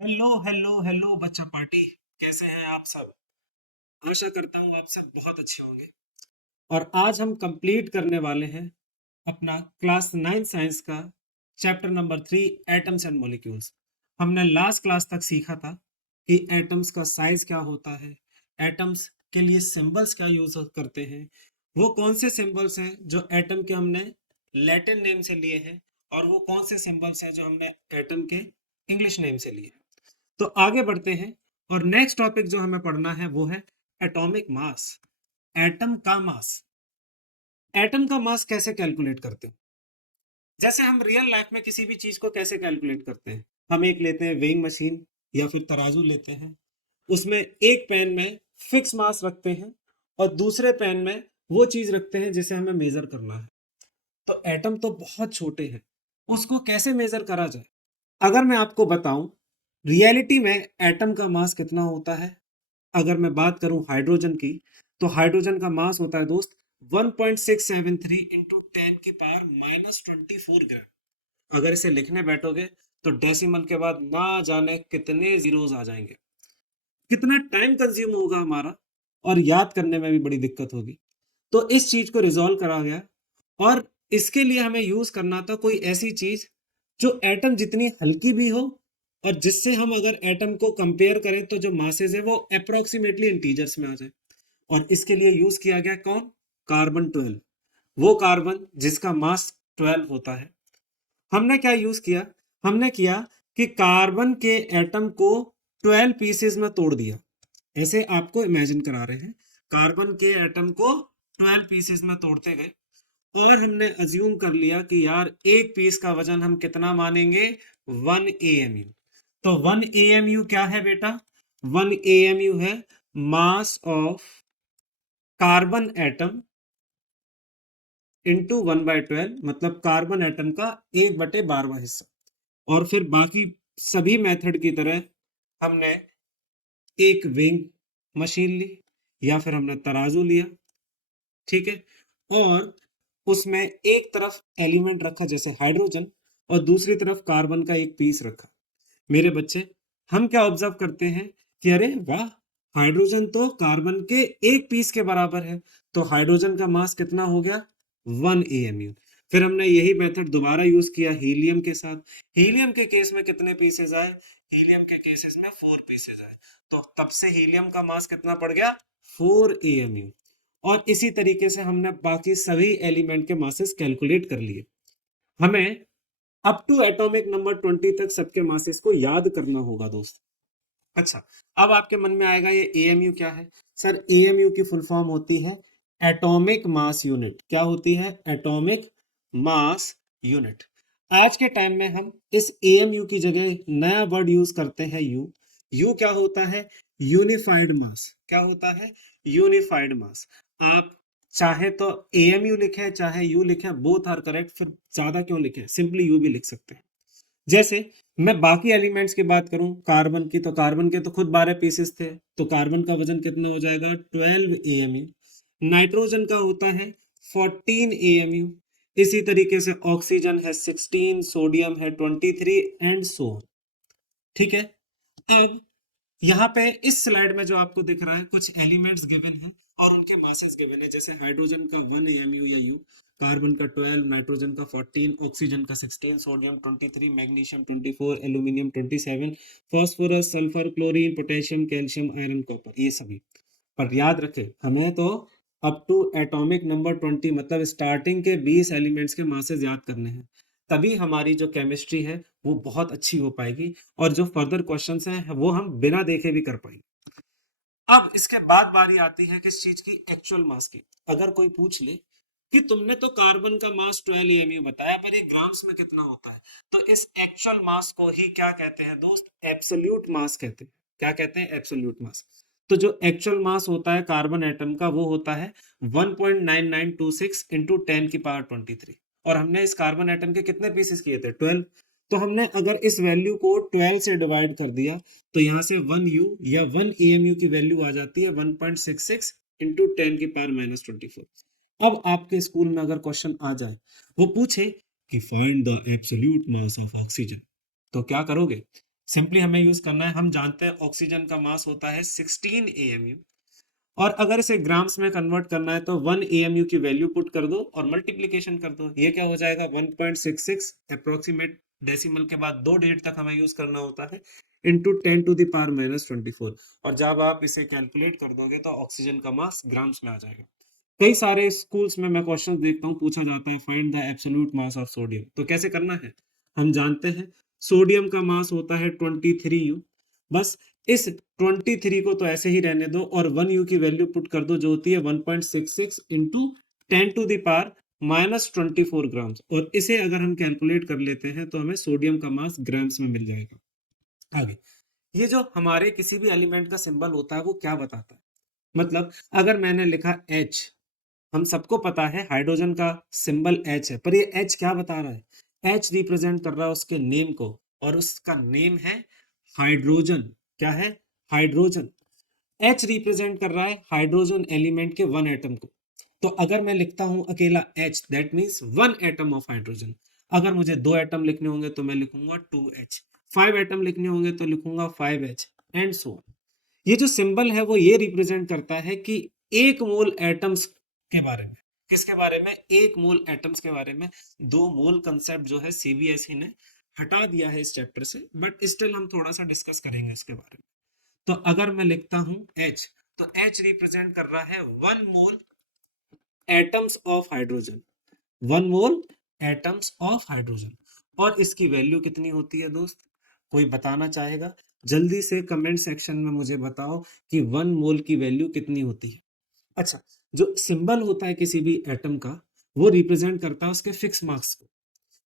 Hello hello hello बच्चा party. कैसे हैं आप सब? आशा करता हूँ आप सब बहुत अच्छे होंगे। और आज हम कंप्लीट करने वाले हैं अपना क्लास 9 साइंस का chapter number 3 atoms and molecules. हमने लास्ट क्लास तक सीखा था कि एटम्स का साइज क्या होता है, एटम्स के लिए सिंबल्स क्या यूज करते हैं, वो कौन से सिंबल्स हैं जो एटम के हमने लैटिन नेम से लिए हैं, और वो कौन से सिंबल्स हैं जो हमने एटम के इंग्लिश नेम से लिए हैं। तो आगे बढ़ते हैं और नेक्स्ट टॉपिक जो हमें पढ़ना है वो है एटॉमिक मास। एटम का मास। एटम का मास कैसे कैलकुलेट करते हैं? जैसे हम रियल लाइफ में किसी भी चीज को कैसे कैलकुलेट करते हैं, हम एक लेते हैं वेइंग मशीन या फिर तराजू लेते हैं, उसमें एक पेन में फिक्स मास रखते हैं और दूसरे पेन में वो चीज रखते हैं जिसे हमें मेजर करना है। तो एटम तो बहुत छोटे हैं, उसको कैसे मेजर करा जाए? अगर मैं आपको बताऊं रियलिटी में एटम का मास कितना होता है, अगर मैं बात करूं हाइड्रोजन की, तो हाइड्रोजन का मास होता है दोस्त 1.673 इंटू 10 की पावर -24 ग्राम। अगर इसे लिखने बैठोगे तो डेसिमल के बाद ना जाने कितने जीरोस आ जाएंगे, कितना टाइम कंज्यूम होगा हमारा, और याद करने में भी बड़ी दिक्कत होगी। तो इस चीज को रिजॉल्व करा गया और इसके लिए हमें यूज करना था कोई ऐसी चीज जो एटम जितनी हल्की भी हो, और जिससे हम अगर एटम को कंपेयर करें तो जो मासेस है वो अप्रोक्सीमेटली इंटीजर्स में आ जाए। और इसके लिए यूज किया गया कौन? कार्बन 12। वो कार्बन जिसका मास 12 होता है। हमने क्या यूज किया? हमने किया कि कार्बन के एटम को 12 पीसेस में तोड़ दिया। ऐसे आपको इमेजिन करा रहे हैं, कार्बन के एटम को 12 पीसेस में तोड़ते गए और हमने अज्यूम कर लिया कि यार एक पीस का वजन हम कितना मानेंगे? 1 AMU। तो 1 AMU क्या है बेटा? 1 AMU है mass of carbon atom into 1/12, मतलब कार्बन एटम का 1/12वां हिस्सा। और फिर बाकी सभी मेथड की तरह हमने एक विंग मशीन ली या फिर हमने तराजू लिया, ठीक है, और उसमें एक तरफ एलिमेंट रखा जैसे हाइड्रोजन और दूसरी तरफ कार्बन का एक पीस रखा। मेरे बच्चे, हम क्या ऑब्जर्व करते हैं कि अरे वाह, हाइड्रोजन तो कार्बन के एक पीस के बराबर है। तो हाइड्रोजन का मास कितना हो गया? 1 AMU। फिर हमने यही मेथड दोबारा यूज किया हीलियम के साथ। हीलियम के केस में कितने पीसेज आए? हीलियम के केसेस में 4 पीसेज आए। तो तब से हीलियम का मास कितना पड़ गया? 4 AMU। और इसी तरीके से हमने बाकी सभी एलिमेंट के मासेस कैलकुलेट कर लिए। हमें अप टू एटॉमिक नंबर 20 तक सबके मासेस को याद करना होगा दोस्त। अच्छा, अब आपके मन में आएगा ये एएमयू क्या है? सर, एएमयू की फुल फॉर्म होती है एटॉमिक मास यूनिट। क्या होती है? Atomic mass unit. आज के टाइम में हम इस एएमयू की जगह नया वर्ड यूज करते हैं यू। यू क्या होता है? यूनिफाइड मास। क्या होता है? यूनिफाइड मास। आप चाहे तो एएमयू लिखें चाहे यू लिखें, बोथ आर करेक्ट। फिर ज्यादा क्यों लिखें, सिंपली यू भी लिख सकते हैं। जैसे मैं बाकी एलिमेंट्स की बात करूं कार्बन की, तो कार्बन के तो खुद 12 पीसेस थे, तो कार्बन का वजन कितना हो जाएगा? 12 AMU। नाइट्रोजन का होता है 14 AMU। इसी तरीके से ऑक्सीजन है 16, सोडियम है 23 एंड सो ऑन। ठीक है। अब यहाँ पे इस स्लाइड में जो आपको दिख रहा है कुछ एलिमेंट्स गिवन है और उनके मासेस गिवन है, जैसे हाइड्रोजन का 1 AMU या यू, कार्बन का 12, नाइट्रोजन का 14, ऑक्सीजन का 16, sodium 23, magnesium 24, aluminium 27, phosphorus, sulphur, chlorine, potassium, calcium, iron, copper, ये सभी। पर याद रखें, हमें तो अप टू एटॉमिक नंबर 20, मतलब स्टार्टिंग के 20 एलिमेंट्स के मासेस याद करने हैं। तभी हमारी जो केमिस्ट्री है वो बहुत अच्छी हो पाएगी और जो फर्दर क्वेश्चंस हैं वो हम बिना देखे भी कर पाएंगे। अब इसके बाद बारी आती है किस चीज की? एक्चुअल मास की। अगर कोई पूछ ले कि तुमने तो कार्बन का मास 12 AMU बताया, पर ये ग्राम्स में कितना होता है, तो इस एक्चुअल मास को ही क्या कहते हैं दोस्त? एब्सोल्यूट मास कहते हैं। क्या कहते हैं? एब्सोल्यूट मास। तो जो एक्चुअल मास होता है कार्बन एटम का वो होता है 1.9926 इंटू 10 की पावर 23। और हमने इस कार्बन एटम के कितने पीसेस किए थे? 12। तो हमने अगर इस वैल्यू को 12 से डिवाइड कर दिया तो यहाँ से 1 U या 1 AMU की वैल्यू आ जाती है 1.66 इंटू 10 की पावर -24। अब आपके स्कूल में अगर क्वेश्चन आ जाए, वो पूछे कि find the absolute mass of oxygen, तो क्या करोगे? सिंपली हमें यूज करना है, हम जानते हैं ऑक्सीजन का मास होता है 16 AMU, और अगर इसे ग्राम्स में कन्वर्ट करना है तो 1 AMU की वैल्यू पुट कर दो और मल्टीप्लीकेशन कर दो। ये क्या हो जाएगा 1.66, अप्रोक्सीमेट डेसिमल के बाद 2 डिजिट तक हमें यूज करना होता है, इंटू 10⁻⁻24। और जब आप इसे कैलकुलेट कर दोगे तो ऑक्सीजन का मास ग्राम्स में आ जाएगा। कई सारे स्कूल्स में मैं क्वेश्चन देखता हूँ, पूछा जाता है find the absolute mass of sodium. तो कैसे करना है, हम जानते हैं सोडियम का मास होता है 23U। बस इस 23 को तो ऐसे ही रहने दो और 1U की वैल्यू पुट कर दो, जो होती है 1.66 इंटू 10⁻⁻24 ग्राम्स। और इसे अगर हम कैलकुलेट कर लेते हैं तो हमें सोडियम का मास ग्राम्स में मिल जाएगा। आगे, ये जो हमारे किसी भी एलिमेंट का सिंबल होता है वो क्या बताता है, मतलब अगर मैंने लिखा H, हम सबको पता है हाइड्रोजन का सिंबल H है, पर ये H क्या बता रहा है, H रिप्रेजेंट कर रहा है उसके नेम को, और उसका नेम है हाइड्रोजन। क्या है, हाइड्रोजन। H रिप्रेजेंट कर रहा है हाइड्रोजन एलिमेंट के 1 एटम को। तो अगर मैं लिखता हूं अकेला H, that means 1 atom of hydrogen. अगर मुझे 2 एटम लिखने होंगे तो मैं लिखूंगा 2H, 5 एटम लिखने होंगे तो लिखूंगा 5H, एंड सो ऑन। ये जो सिंबल है वो ये रिप्रेजेंट करता है कि एक मोल एटम्स के बारे में, किसके बारे में, एक मोल एटम्स के बारे में। दो मोल कंसेप्ट जो है सीबीएसई ने हटा दिया है इस चैप्टर से, बट स्टिल हम थोड़ा सा डिस्कस करेंगे इसके बारे में। तो अगर मैं लिखता हूं H, तो H रिप्रेजेंट कर रहा है 1 mole atoms of hydrogen, 1 mole atoms of hydrogen. और इसकी वैल्यू कितनी होती है दोस्त, कोई बताना चाहेगा, जल्दी से कमेंट सेक्शन में मुझे बताओ कि 1 मोल की वैल्यू कितनी होती है। अच्छा, जो सिंबल होता है किसी भी एटम का वो रिप्रेजेंट करता है उसके फिक्स मास को।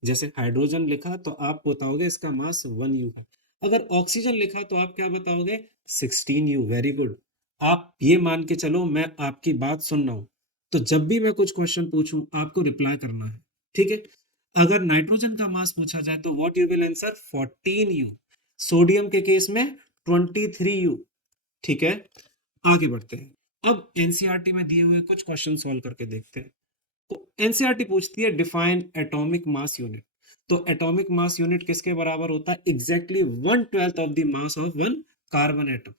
जैसे हाइड्रोजन लिखा तो आप बताओगे इसका मास 1U है। अगर ऑक्सीजन लिखा तो आप क्या बताओगे, 16U। वेरी गुड, आप ये मान के चलो मैं आपकी बात सुन रहा हूं। तो जब भी मैं कुछ क्वेश्चन पूछूं आपको रिप्लाई करना है, ठीक है। अगर नाइट्रोजन का मास पूछा जाए तो what you will answer, 14U। Sodium के केस में 23U। ठीक है, आगे बढ़ते हैं। अब एनसीईआरटी में दिए हुए कुछ क्वेश्चन सॉल्व करके देखते हैं। तो एनसीईआरटी पूछती है डिफाइन एटॉमिक मास यूनिट। तो एटॉमिक मास यूनिट किसके बराबर होता है, exactly 1/12 of the mass of one carbon atom.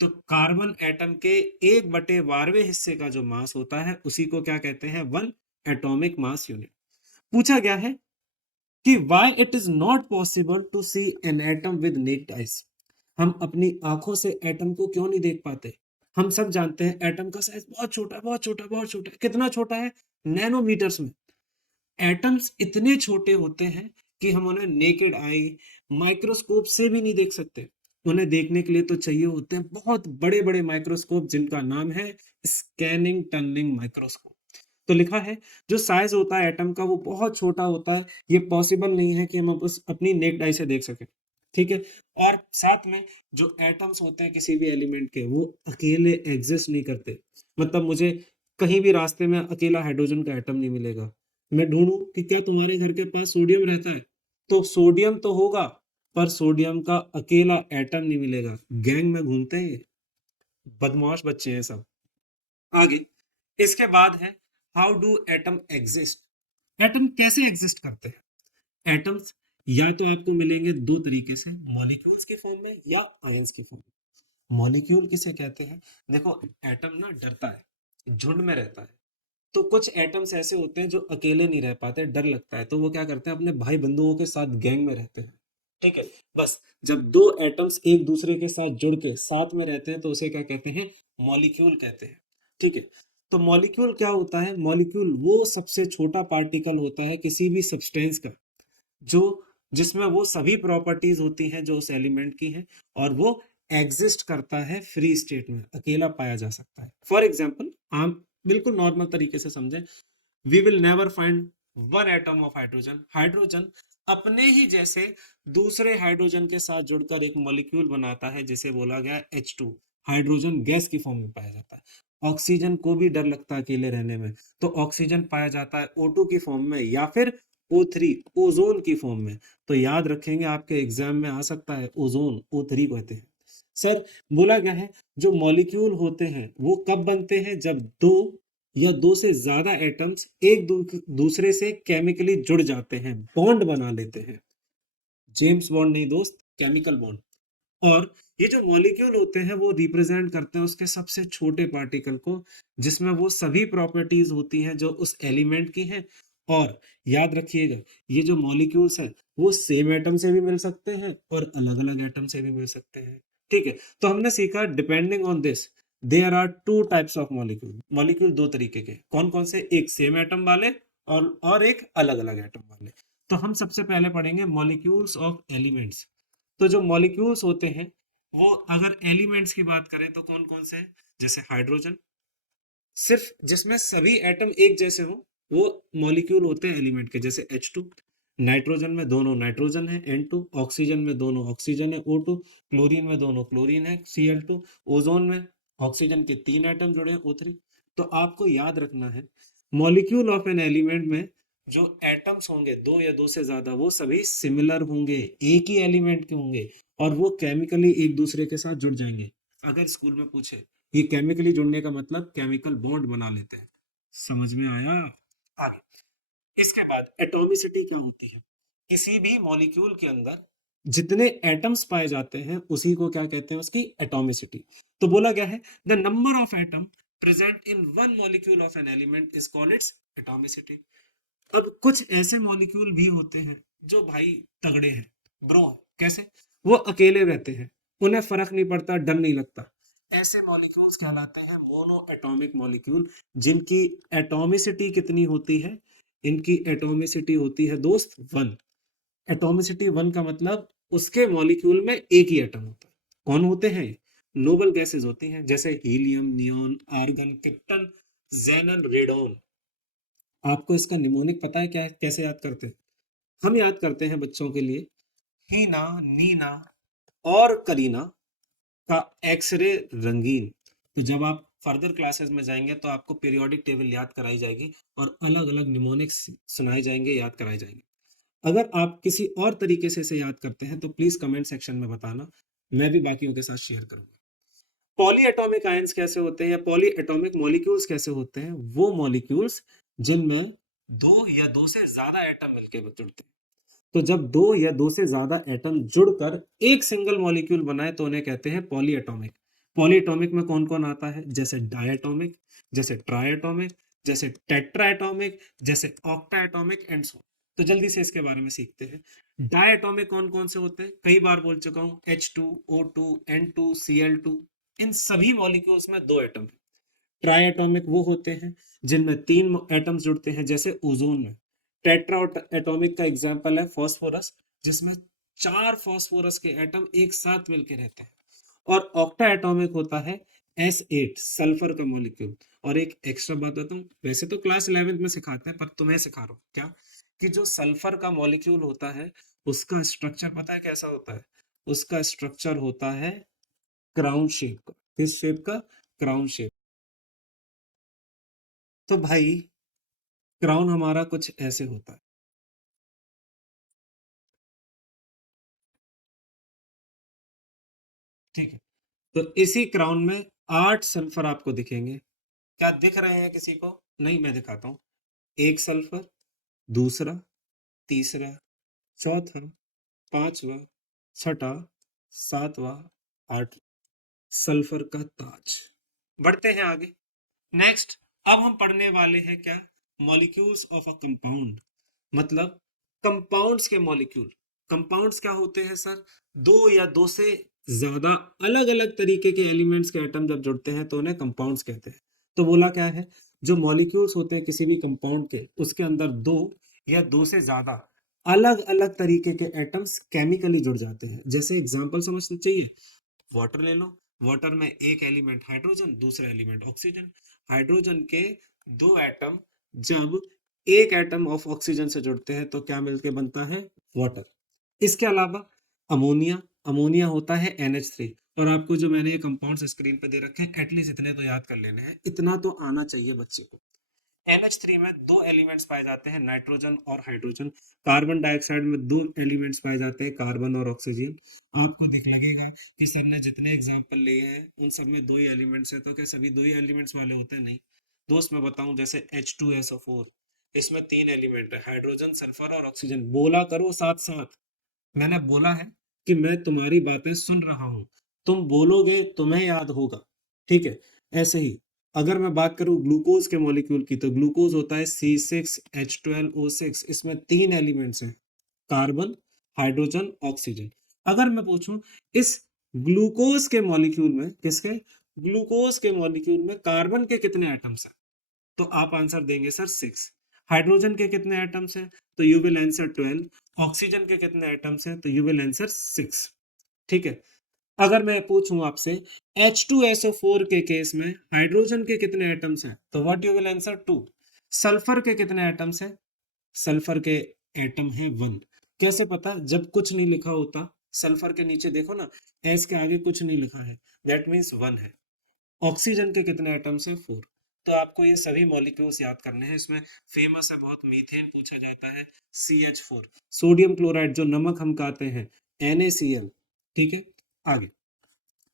तो कार्बन एटम के 1/12वें हिस्से का जो मास होता है उसी को क्या कहते हैं, 1 एटॉमिक मास यूनिट। पूछा गया है कि why it is not possible to see an atom with naked eyes. हम अपनी आंखों से एटम को क्यों नहीं देख पाते। हम सब जानते हैं एटम का साइज बहुत छोटा है, बहुत छोटा, बहुत छोटा है। कितना छोटा है, नैनोमीटर्स में। एटम्स इतने छोटे होते हैं कि हम उन्हें नेकेड आई माइक्रोस्कोप से भी नहीं देख सकते। उन्हें देखने के लिए तो चाहिए होते हैं बहुत बड़े बड़े माइक्रोस्कोप, जिनका नाम है स्कैनिंग टनलिंग माइक्रोस्कोप। तो लिखा है जो साइज होता है एटम का वो बहुत छोटा होता है, ये पॉसिबल नहीं है कि हम बस अपनी नेक्ड आई से देख सकें। ठीक है, और साथ में जो एटम्स होते हैं किसी भी एलिमेंट के वो अकेले एग्जिस्ट नहीं करते। मतलब मुझे कहीं भी रास्ते में अकेला हाइड्रोजन का एटम नहीं मिलेगा। मैं ढूंढूं कि क्या तुम्हारे घर के पास सोडियम रहता है, तो सोडियम तो होगा पर सोडियम का अकेला एटम नहीं मिलेगा। गैंग में घूमते हैं ये, बदमाश बच्चे हैं सब। आगे इसके बाद है how do atom exist. Atom कैसे एग्जिस्ट करते हैं। एटम्स या तो आपको मिलेंगे दो तरीके से, मॉलिक्यूल्स के फॉर्म में या आयंस के फॉर्म में। मॉलिक्यूल किसे कहते हैं, देखो एटम ना डरता है, झुंड में रहता है। तो कुछ एटम्स ऐसे होते हैं जो अकेले नहीं रह पाते, डर लगता है, तो वो क्या करते हैं अपने भाई बंधुओं के साथ गैंग में रहते हैं। ठीक है, बस जब दो एटम्स एक दूसरे के साथ जुड़ के साथ में रहते हैं तो उसे क्या कहते हैं, मॉलिक्यूल कहते हैं। ठीक है, तो मॉलिक्यूल क्या होता है, मॉलिक्यूल वो सबसे छोटा पार्टिकल होता है किसी भी सब्सटेंस का जो जिसमें वो सभी प्रॉपर्टीज होती हैं जो उस एलिमेंट की हैं, और वो एग्जिस्ट करता है फ्री स्टेट में, अकेला पाया जा सकता है। फॉर एग्जाम्पल हम बिल्कुल नॉर्मल तरीके से समझें, we will never find 1 atom of hydrogen. Hydrogen अपने ही जैसे दूसरे हाइड्रोजन के साथ जुड़कर एक मॉलिक्यूल बनाता है जिसे बोला गया H2। हाइड्रोजन गैस की फॉर्म में पाया जाता है। ऑक्सीजन को भी डर लगता है अकेले रहने में, तो ऑक्सीजन पाया जाता है O2 की फॉर्म में या फिर O3 ओजोन की फॉर्म में। तो याद रखेंगे आपके एग्जाम में आ सकता है, ओजोन O3 कहते हैं। सर बोला गया है जो मॉलिक्यूल होते हैं वो कब बनते हैं, जब दो या दो से ज्यादा एटम्स एक दूसरे से केमिकली जुड़ जाते हैं, बॉन्ड बना लेते हैं। जेम्स बॉन्ड नहीं दोस्त, केमिकल बॉन्ड। और ये जो मॉलिक्यूल होते हैं वो रिप्रेजेंट करते हैं उसके सबसे छोटे पार्टिकल को, जिसमें वो सभी प्रॉपर्टीज होती हैं जो उस एलिमेंट की हैं। और याद रखिएगा, ये जो मॉलिक्यूल्स हैं वो सेम एटम से भी मिल सकते हैं और अलग अलग एटम से भी मिल सकते हैं। ठीक है, तो हमने सीखा depending on this there are two types of molecule. Molecule दो तरीके के, कौन कौन से? एक सेम एटम वाले और एक अलग अलग एटम वाले। तो हम सबसे पहले पढ़ेंगे मॉलिक्यूल्स ऑफ एलिमेंट्स। तो जो मॉलिक्यूल्स होते हैं वो अगर एलिमेंट्स की बात करें तो कौन कौन से हैं? जैसे हाइड्रोजन, सिर्फ जिसमें सभी एटम एक जैसे हो वो मॉलिक्यूल होते हैं एलिमेंट के, जैसे H2। नाइट्रोजन में दोनों नाइट्रोजन है N2, ऑक्सीजन में दोनों ऑक्सीजन है O2, क्लोरीन में दोनों क्लोरीन है Cl2, ओजोन में ऑक्सीजन के 3 एटम जुड़े हैं O3। तो आपको याद रखना है मॉलिक्यूल ऑफ एन एलिमेंट में जो एटम्स होंगे दो या दो से ज्यादा वो सभी सिमिलर होंगे, एक ही एलिमेंट के होंगे और वो केमिकली एक दूसरे के साथ जुड़ जाएंगे। अगर स्कूल में पूछे ये केमिकली जुड़ने का मतलब केमिकल बॉन्ड बना लेते हैं। समझ में आया? आगे इसके बाद एटॉमिसिटी क्या होती है? किसी भी मॉलिक्यूल के अंदर जितने एटम्स पाए जाते हैं उसी को क्या कहते हैं? उसकी एटॉमिसिटी। तो बोला गया है the number of atom present in one molecule of an element is called its atomicity. अब कुछ ऐसे मॉलिक्यूल भी होते हैं जो भाई तगड़े हैं, ब्रो हैं। कैसे? वो अकेले रहते हैं, उन्हें फर्क नहीं पड़ता, डर नहीं लगता। ऐसे मॉलिक्यूल्स कहलाते हैं मोनो एटॉमिक मॉलिक्यूल, जिनकी एटॉमिसिटी कितनी होती है? इनकी एटॉमिसिटी होती है दोस्त 1। एटॉमिसिटी 1 का मतलब उसके मॉलिक्यूल में एक ही एटम होता है। कौन होते हैं? नोबल गैसेस होती हैं, जैसे helium, neon, argon, krypton, जेनन, radon. आपको इसका निमोनिक पता है क्या है? कैसे याद करते हैं? हम याद करते हैं बच्चों के लिए, हीना, नीना और करीना का एक्सरे रंगीन। तो जब आप फर्दर क्लासेस में जाएंगे तो आपको पीरियोडिक टेबल याद कराई जाएगी और अलग अलग निमोनिक्स सुनाए जाएंगे, याद कराए जाएंगे। अगर आप किसी और तरीके से इसे याद करते हैं तो प्लीज कमेंट सेक्शन में बताना, मैं भी बाकियों के साथ शेयर करूंगा। पॉली एटॉमिक आयंस कैसे होते हैं या पॉली एटॉमिक मॉलिक्यूल्स कैसे होते हैं? वो मॉलिक्यूल्स जिनमें दो या दो से ज्यादा एटम मिलकर जुड़ते हैं। तो जब दो या दो से ज्यादा एटम जुड़कर एक सिंगल मॉलिक्यूल बनाए तो उन्हें कहते हैं पॉलीएटॉमिक। पॉलीएटॉमिक में कौन कौन आता है? जैसे डायटॉमिक, जैसे ट्राइएटॉमिक, जैसे टेट्राएटॉमिक, जैसे ऑक्टाएटॉमिक एंड सो। तो जल्दी से इसके बारे में सीखते हैं। डायटॉमिक कौन कौन से होते हैं? कई बार बोल चुका हूं, H2, O2, N2, Cl2। इन सभी मॉलिक्यूल्स में दो एटम है। ट्राइएटॉमिक वो होते हैं जिनमें तीन एटम्स जुड़ते हैं, जैसे ओजोन में। टेट्रा एटॉमिक का एग्जांपल है फास्फोरस, जिसमें 4 फास्फोरस के एटम एक साथ मिलकर रहते हैं। और ऑक्टा एटॉमिक होता है S8 सल्फर का मॉलिक्यूल। और एक एक्स्ट्रा बात बताऊं, वैसे तो क्लास 11th में सिखाते हैं पर तुम्हें सिखा रहा हूं क्या, कि जो सल्फर का मॉलिक्यूल होता है उसका स्ट्रक्चर पता है कैसा होता है? उसका स्ट्रक्चर होता है क्राउन शेप का। किस शेप का? Crown shape. तो भाई क्राउन हमारा कुछ ऐसे होता है। ठीक है, तो इसी क्राउन में 8 सल्फर आपको दिखेंगे। क्या दिख रहे हैं किसी को? नहीं, मैं दिखाता हूं। एक सल्फर, दूसरा, तीसरा, चौथा, पांचवा, छठा, सातवां, आठ। सल्फर का ताज। बढ़ते हैं आगे। नेक्स्ट, अब हम पढ़ने वाले हैं क्या? Molecules of a compound. मतलब कंपाउंड्स के मॉलिक्यूल। कंपाउंड्स क्या होते हैं सर? दो या दो से ज्यादा अलग अलग तरीके के एलिमेंट्स के एटम जब जुड़ते हैं तो उन्हें कंपाउंड्स कहते हैं। तो बोला क्या है, जो मॉलिक्यूल्स होते हैं किसी भी कंपाउंड के, उसके अंदर दो या दो से ज्यादा अलग अलग तरीके के एटम्स केमिकली जुड़ जाते हैं। जैसे एग्जांपल समझना चाहिए, वाटर ले लो। वाटर में एक एलिमेंट हाइड्रोजन, दूसरा एलिमेंट ऑक्सीजन। हाइड्रोजन के दो एटम जब एक एटम ऑफ ऑक्सीजन से जुड़ते हैं तो क्या मिलके बनता है? वाटर। इसके अलावा अमोनिया। अमोनिया होता है NH3। और आपको जो मैंने ये कंपाउंड्स स्क्रीन पे दे रखे हैं एटलीस्ट इतने तो याद कर लेने हैं, इतना तो आना चाहिए बच्चे को। NH3 में दो एलिमेंट्स पाए जाते हैं, नाइट्रोजन और हाइड्रोजन। कार्बन डाइऑक्साइड में दो एलिमेंट्स पाए जाते हैं, कार्बन और ऑक्सीजन। आपको दिख लगेगा कि सर ने जितने एग्जांपल लिए हैं उन सब में दो ही एलिमेंट्स है, तो क्या सभी दो ही एलिमेंट्स वाले होते हैं? नहीं दोस्त, मैं बताऊं, जैसे H2SO4, इसमें तीन एलिमेंट है, हाइड्रोजन, सल्फर और ऑक्सीजन। बोला करो साथ साथ। मैंने बोला है कि मैं तुम्हारी बातें सुन रहा हूं, तुम बोलोगे तुम्हें याद होगा। ठीक है, ऐसे ही अगर मैं बात करूं ग्लूकोज के मॉलिक्यूल की, तो ग्लूकोज होता है C6H12O6। इसमें 3 एलिमेंट्स हैं, कार्बन, हाइड्रोजन, ऑक्सीजन। अगर मैं पूछूं इस ग्लूकोज के मॉलिक्यूल में, किसके, ग्लूकोज के मॉलिक्यूल में कार्बन के कितने एटम्स हैं, तो आप आंसर देंगे सर 6। हाइड्रोजन के कितने एटम्स हैं, तो यू विल आंसर 12। ऑक्सीजन के कितने एटम्स हैं, तो यू विल आंसर 6। ठीक है, अगर मैं पूछूं आपसे H2SO4 के केस में हाइड्रोजन के कितने एटम्स हैं, तो what you will answer 2। Sulphur के कितने एटम्स हैं, सल्फर के एटम है 1। कैसे पता, जब कुछ नहीं लिखा होता, सल्फर के नीचे देखो ना, एस के आगे कुछ नहीं लिखा है, दैट मीन्स 1 है। ऑक्सीजन के कितने एटम्स है, 4। तो आपको ये सभी मॉलिक्यूल्स याद करने हैं। इसमें फेमस है बहुत, मीथेन पूछा जाता है, CH4। सोडियम क्लोराइड जो नमक हम खाते हैं, NaCl। ठीक है, आगे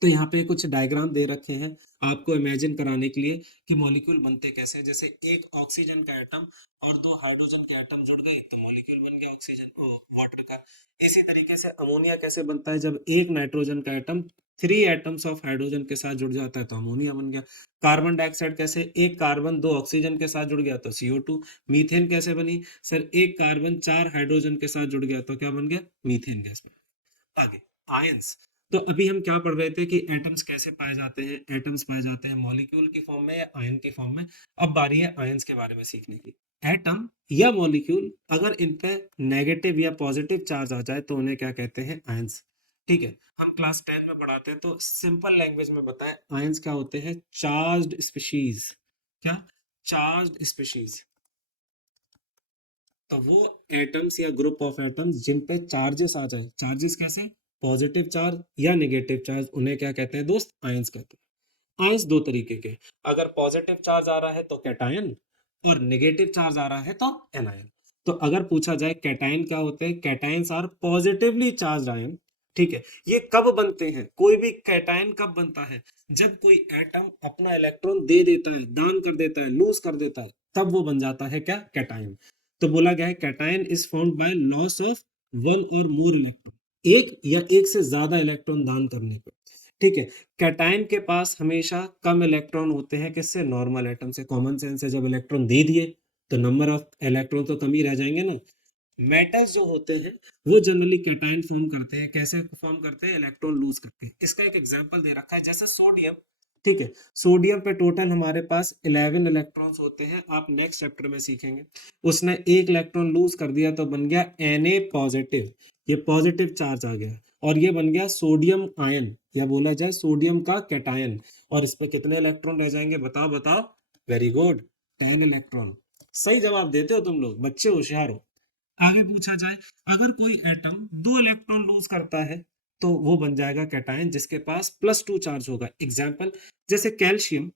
तो यहाँ पे कुछ डायग्राम दे रखे हैं आपको इमेजिन कराने के लिए कि मॉलिक्यूल बनते कैसे हैं। जैसे एक ऑक्सीजन का एटम और 2 हाइड्रोजन के एटम जुड़ गए तो मॉलिक्यूल बन गया ऑक्सीजन वाटर का। इसी तरीके से अमोनिया कैसे बनता है, जब एक नाइट्रोजन का एटम 3 एटम्स ऑफ हाइड्रोजन के साथ जुड़ जाता है तो अमोनिया बन गया। कार्बन डाइऑक्साइड कैसे, एक कार्बन 2 ऑक्सीजन के साथ जुड़ गया तो CO2। मीथेन कैसे बनी, सर एक कार्बन 4 हाइड्रोजन के साथ जुड़ गया तो क्या बन गया, मीथेन गैस बन गया। आगे आयंस, तो अभी हम क्या पढ़ रहे थे कि एटम्स कैसे पाए जाते हैं, एटम्स पाए जाते हैं मॉलिक्यूल की फॉर्म में या आयन की फॉर्म में। अब बारी है आयंस के बारे में सीखने की। एटम या मॉलिक्यूल अगर इन पे नेगेटिव या पॉजिटिव चार्ज आ जाए तो उन्हें क्या कहते हैं, आयंस। ठीक है, हम क्लास 10 में पढ़ाते हैं तो सिंपल लैंग्वेज में बताएं, आयंस क्या होते हैं, चार्ज्ड स्पीशीज। क्या, चार्ज्ड स्पीशीज। तो वो एटम्स या ग्रुप ऑफ एटम्स जिन पे चार्जेस आ जाए, चार्जेस कैसे, पॉजिटिव चार्ज या नेगेटिव चार्ज, उन्हें क्या कहते हैं दोस्त, आयंस कहते हैं। आयंस दो तरीके के, अगर पॉजिटिव चार्ज आ रहा है तो कैटायन, और नेगेटिव चार्ज आ रहा है तो एनायन। तो अगर पूछा जाए कैटायन क्या होते हैं, cations are positively charge ion. ठीक है, ये कब बनते हैं, कोई भी कैटायन कब बनता है, जब कोई एटम अपना इलेक्ट्रॉन दे देता है, दान कर देता है, लूज कर देता है, तब वो बन जाता है क्या, कैटायन। तो बोला गया है cation is found by loss of 1 और मोर इलेक्ट्रॉन, एक या एक से ज्यादा इलेक्ट्रॉन दान करने पर। ठीक है, कैटायन के पास हमेशा कम इलेक्ट्रॉन होते हैं, किससे, नॉर्मल एटम से। कॉमन सेंस से जब इलेक्ट्रॉन दे दिए तो नंबर ऑफ इलेक्ट्रॉन तो कम ही रह जाएंगे ना। मेटल्स जो होते हैं वो जनरली कैटायन फॉर्म करते हैं, कैसे फॉर्म करते हैं, इलेक्ट्रॉन लूज करके। इसका एक एग्जांपल दे रखा है, जैसे सोडियम। ठीक है, सोडियम पे टोटल हमारे पास 11 इलेक्ट्रॉन्स होते हैं, आप नेक्स्ट चैप्टर में सीखेंगे। उसने एक इलेक्ट्रॉन लूज कर दिया तो बन गया Na पॉजिटिव, ये पॉजिटिव चार्ज आ गया, और ये बन गया सोडियम आयन, या बोला जाए सोडियम का कैटायन। और इस पे कितने इलेक्ट्रॉन रह जाएंगे, बताओ बताओ, वेरी गुड, 10 इलेक्ट्रॉन। सही जवाब देते हो तुम लोग, बच्चे होशियार हो। आगे पूछा जाए, अगर कोई एटम 2 इलेक्ट्रॉन लूज करता है तो वो बन जाएगा कैटायन, जिसके पास +2 चार्ज होगा। एग्जाम्पल, जैसे कैल्शियम,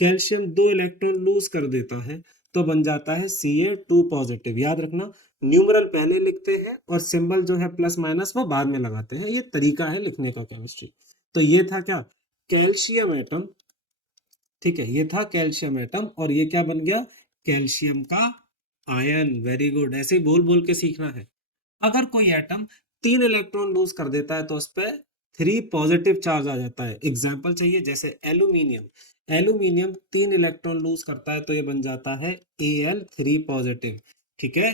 कैल्शियम 2 इलेक्ट्रॉन लूज कर देता है तो बन जाता है Ca2 पॉजिटिव। याद रखना, न्यूमरल पहले लिखते हैं और सिंबल जो है प्लस माइनस वो बाद में लगाते हैं, ये तरीका है लिखने का केमिस्ट्री। तो ये था क्या, कैल्शियम एटम। ठीक है, ये था कैल्शियम एटम, और ये क्या बन गया, कैल्शियम का आयन। वेरी गुड, ऐसे ही बोल बोल के सीखना है। अगर कोई एटम 3 इलेक्ट्रॉन लूज कर देता है तो उस पर 3 पॉजिटिव चार्ज आ जाता है। एग्जाम्पल चाहिए, जैसे एल्यूमिनियम, एल्यूमिनियम 3 इलेक्ट्रॉन लूज करता है तो ये बन जाता है Al3 पॉजिटिव। ठीक है,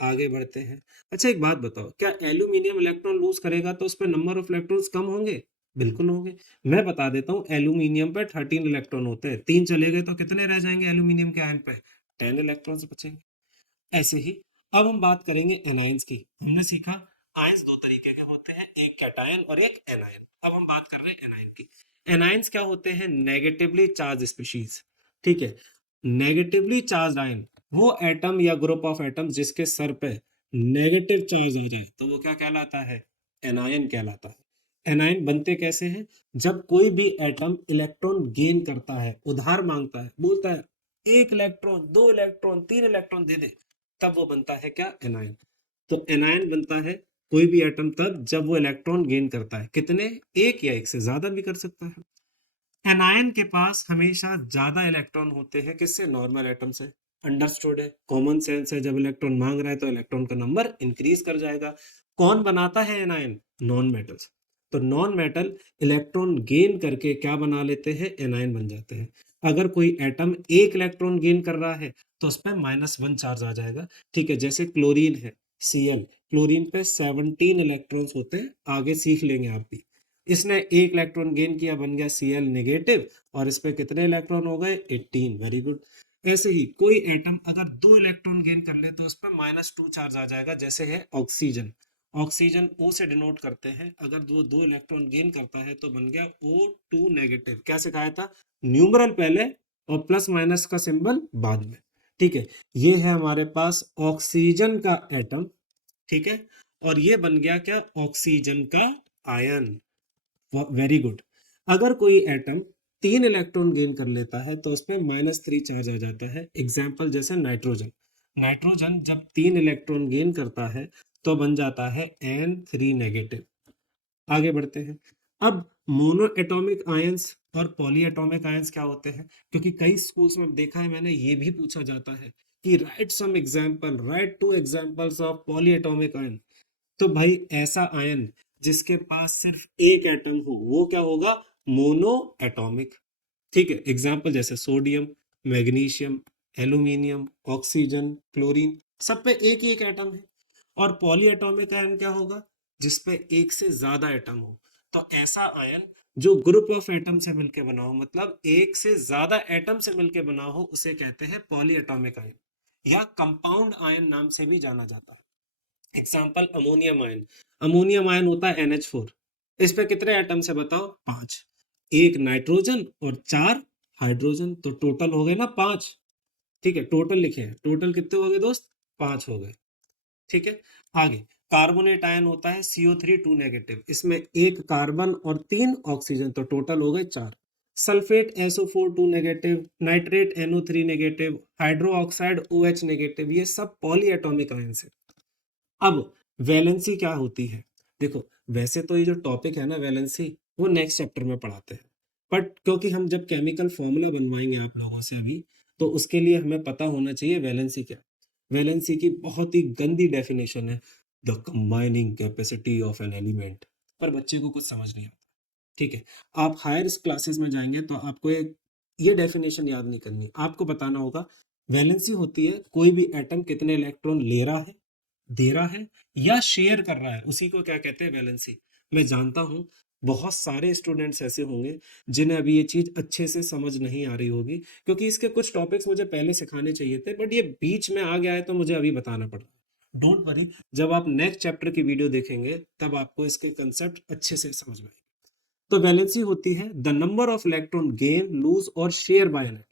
आगे बढ़ते हैं। अच्छा एक बात बताओ, क्या एल्यूमिनियम इलेक्ट्रॉन लूज करेगा तो उस पर नंबर ऑफ इलेक्ट्रॉन्स कम होंगे, बिल्कुल होंगे। मैं बता देता हूँ, एल्यूमिनियम पे 13 इलेक्ट्रॉन होते हैं, 3 चले गए तो कितने रह जाएंगे एल्यूमिनियम के आयन पे, 10 इलेक्ट्रॉन्स बचेंगे। ऐसे ही अब हम बात करेंगे एनाइंस की। हमने सीखा आयंस दो तरीके के होते हैं, एक कैटायन और एक एनायन। अब हम बात कर रहे हैं एनायन की। एनायंस क्या होते हैं, नेगेटिवली चार्ज स्पीशीज। ठीक है, नेगेटिवली चार्ज आयन वो एटम या ग्रुप ऑफ एटम जिसके सर पे नेगेटिव चार्ज आ जाए तो वो क्या कहलाता है, एनायन कहलाता है। एनायन बनते कैसे हैं, जब कोई भी एटम इलेक्ट्रॉन गेन करता है, उधार मांगता है, बोलता है 1 इलेक्ट्रॉन, 2 इलेक्ट्रॉन, 3 इलेक्ट्रॉन दे दे, तब वो बनता है क्या, एनायन। तो एनायन बनता है कोई भी एटम तब जब वो इलेक्ट्रॉन गेन करता है, कितने, एक या एक से ज्यादा भी कर सकता है। एनायन के पास हमेशा ज्यादा इलेक्ट्रॉन होते हैं, किससे, नॉर्मल एटम से। अंडरस्टूड है, कॉमन सेंस है, जब इलेक्ट्रॉन मांग रहा है तो इलेक्ट्रॉन का नंबर इंक्रीज कर जाएगा। कौन बनाता है एनायन? Non metals. तो नॉन मेटल इलेक्ट्रॉन गेन करके क्या बना लेते हैं? एनायन बन जाते हैं। अगर कोई एटम एक इलेक्ट्रॉन गेन कर रहा है तो उस पर -1 चार्ज आ जाएगा। ठीक है, जैसे क्लोरीन है, Cl, क्लोरीन पे 17 इलेक्ट्रॉन्स होते हैं, आगे सीख लेंगे आप भी। इसने एक इलेक्ट्रॉन गेन किया, बन गया Cl नेगेटिव, और इस पे कितने इलेक्ट्रॉन हो गए? 18। Very good. ऐसे ही कोई एटम अगर 2 इलेक्ट्रॉन गेन कर ले तो उस पर -2 चार्ज आ जाएगा, जैसे है ऑक्सीजन। ऑक्सीजन O से डिनोट करते हैं, अगर वो 2 इलेक्ट्रॉन गेन करता है तो बन गया O2 नेगेटिव। क्या सिखाया था? न्यूमरल पहले और प्लस माइनस का सिंबल बाद में। ठीक है, ये है हमारे पास ऑक्सीजन का एटम। ठीक है, और ये बन गया क्या? ऑक्सीजन का आयन। Very good. अगर कोई एटम 3 इलेक्ट्रॉन गेन कर लेता है तो उसमें -3 चार्ज आ जाता है। एग्जाम्पल जैसे नाइट्रोजन। नाइट्रोजन जब 3 इलेक्ट्रॉन गेन करता है तो बन जाता है N3 नेगेटिव। आगे बढ़ते हैं। अब मोनो एटॉमिक आयंस और पॉली एटॉमिक आयंस क्या होते हैं? क्योंकि कई स्कूल्स में देखा है मैंने, ये भी पूछा जाता है कि write some example, write 2 examples of polyatomic ion. तो भाई ऐसा आयन जिसके पास सिर्फ एक एटम हो वो क्या होगा? Mono atomic. ठीक है, एग्जांपल जैसे sodium, magnesium, aluminium, oxygen, chlorine, सब पे एक ही एक एटम है। और पॉली एटॉमिक आयन क्या होगा? जिसपे एक से ज्यादा एटम हो। तो ऐसा आयन जो ग्रुप ऑफ एटम से मिलकर बना हो, मतलब एक से ज्यादा एटम से मिलकर बना हो, उसे कहते हैं पॉली एटॉमिक आयन, या कंपाउंड आयन नाम से भी जाना जाता है। Example ammonium ion. Ammonium ion होता है NH4। इस पे कितने एटम से बताओ? 5। एक नाइट्रोजन और 4 हाइड्रोजन, तो टोटल हो गए ना 5। ठीक है, टोटल लिखे हैं, टोटल कितने हो गए दोस्त? 5 हो गए। ठीक है, आगे कार्बोनेट आयन होता है CO3 2 नेगेटिव, इसमें एक कार्बन और 3 ऑक्सीजन, तो टोटल हो गए 4। Sulphate SO4 2 negative, nitrate NO3 negative, hydro oxide OH negative, ये सब पॉली एटॉमिक आयंस है। अब वैलेंसी क्या होती है? देखो, वैसे तो ये जो टॉपिक है ना वैलेंसी, वो नेक्स्ट चैप्टर में पढ़ाते हैं, बट क्योंकि हम जब केमिकल फॉर्मूला बनवाएंगे आप लोगों से अभी, तो उसके लिए हमें पता होना चाहिए वैलेंसी क्या। वैलेंसी की बहुत ही गंदी डेफिनेशन है, the combining capacity of an element, पर बच्चे को कुछ समझ नहीं आता। ठीक है, आप हायर क्लासेस में जाएंगे तो आपको एक ये डेफिनेशन याद नहीं करनी, आपको बताना होगा वैलेंसी होती है कोई भी एटम कितने इलेक्ट्रॉन ले रहा है, दे रहा है, या शेयर कर रहा है, उसी को क्या कहते हैं? वैलेंसी। मैं जानता हूं बहुत सारे स्टूडेंट्स ऐसे होंगे जिन्हें अभी ये चीज अच्छे से समझ नहीं आ रही होगी, क्योंकि इसके कुछ टॉपिक्स मुझे पहले सिखाने चाहिए थे, बट ये बीच में आ गया है तो मुझे अभी बताना पड़ा। डोंट वरी, जब आप नेक्स्ट चैप्टर की वीडियो देखेंगे तब आपको इसके कंसेप्ट अच्छे से समझ में आएंगे। तो वैलेंसी होती है the number of electron gain, lose और शेयर बाय एन एटम।